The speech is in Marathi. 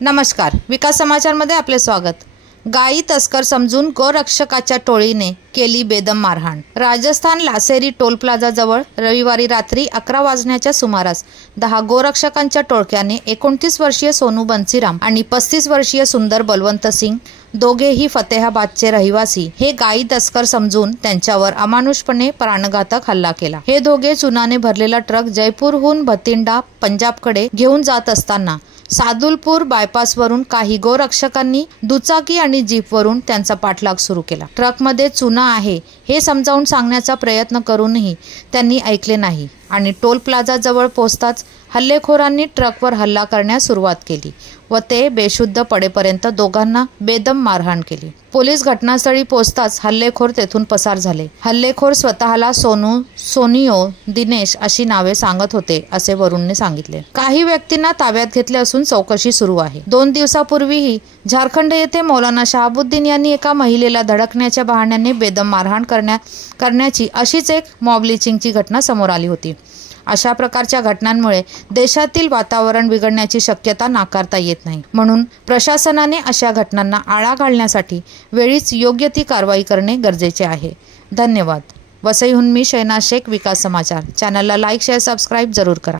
नमस्कार, विकास समाचारमध्ये आपले स्वागत। गायी तस्कर समजून गोरक्षकाच्या टोळीने केली बेदम मारहाण। राजस्थान लासेरी टोल प्लाझा जवळ रविवारी रात्री 11 वाजण्याच्या सुमारास 10 गोरक्षकांच्या टोळक्याने 29 वर्षीय सोनू बन्सीराम आणि 35 वर्षीय सुंदर बलवंत सिंग, दोघेही फतेहाबादचे रहिवासी, हे गायी तस्कर समजून त्यांच्यावर अमानुषपणे प्राणघातक हल्ला केला। हे दोघे चुनाने भरलेला ट्रक जयपूरहून भतिंडा पंजाबकडे घेऊन जात असताना सादुलपूर बायपासवरून काही गोरक्षकांनी दुचाकी आणि जीपवरून त्यांचा पाठलाग सुरू केला। ट्रकमध्ये चुना आहे हे समजावून सांगण्याचा प्रयत्न करूनही त्यांनी ऐकले नाही आणि टोल प्लाझा जवळ पोहोचताच हल्लेखोरांनी ट्रकवर हल्ला करण्यास सुरुवात केली व ते बेशुद्ध पडेपर्यंत दोघांना बेदम मारहाण केली। पोलीस घटनास्थळी पोहोचताच हल्लेखोर तेथून पसार झाले। हल्लेखोर स्वतःला सोनू, सोनियो, दिनेश अशी नावे सांगत होते असे वरूणने सांगितले। काही व्यक्तींना ताब्यात घेतले असून चौकशी सुरू आहे। 2 दिवसापूर्वीही झारखंड येथे मौलाना शहाबुद्दीन यांनी एका महिलेला धडकण्याच्या बहाण्याने बेदम मारहाण करण्याची अशीच एक मॉब लिंचिंगची घटना समोर आली होती। अशा प्रकारच्या घटनांमुळे देशातील वातावरण बिघडण्याची शक्यता नाकारता येत नाही, म्हणून प्रशासनाने अशा घटनांना आळा घालण्यासाठी वेळीच योग्य ती कारवाई करणे गरजेचे आहे। धन्यवाद। वसईहून मी शैनाज शेख, विकास समाचार। चॅनलला लाईक, शेअर, सबस्क्राईब जरूर करा।